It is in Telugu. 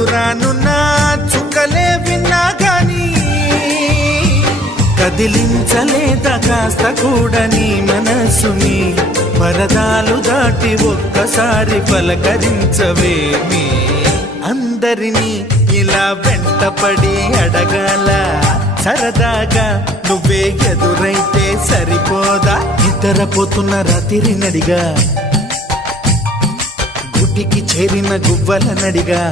దూరానున్న చుక్కలే విన్నా గాని కదిలించలేదా కాస్త కూడా నీ మనసుని పరదాలు దాటి ఒక్కసారి పలకరించవేమి అందరినీ ఇలా వెంటపడి అడగాల సరదాగా నువ్వే ఎదురైతే సరిపోదా నిద్రపోతున్న రాత్రి నడిగా గుడికి చేరిన గువ్వల నడిగా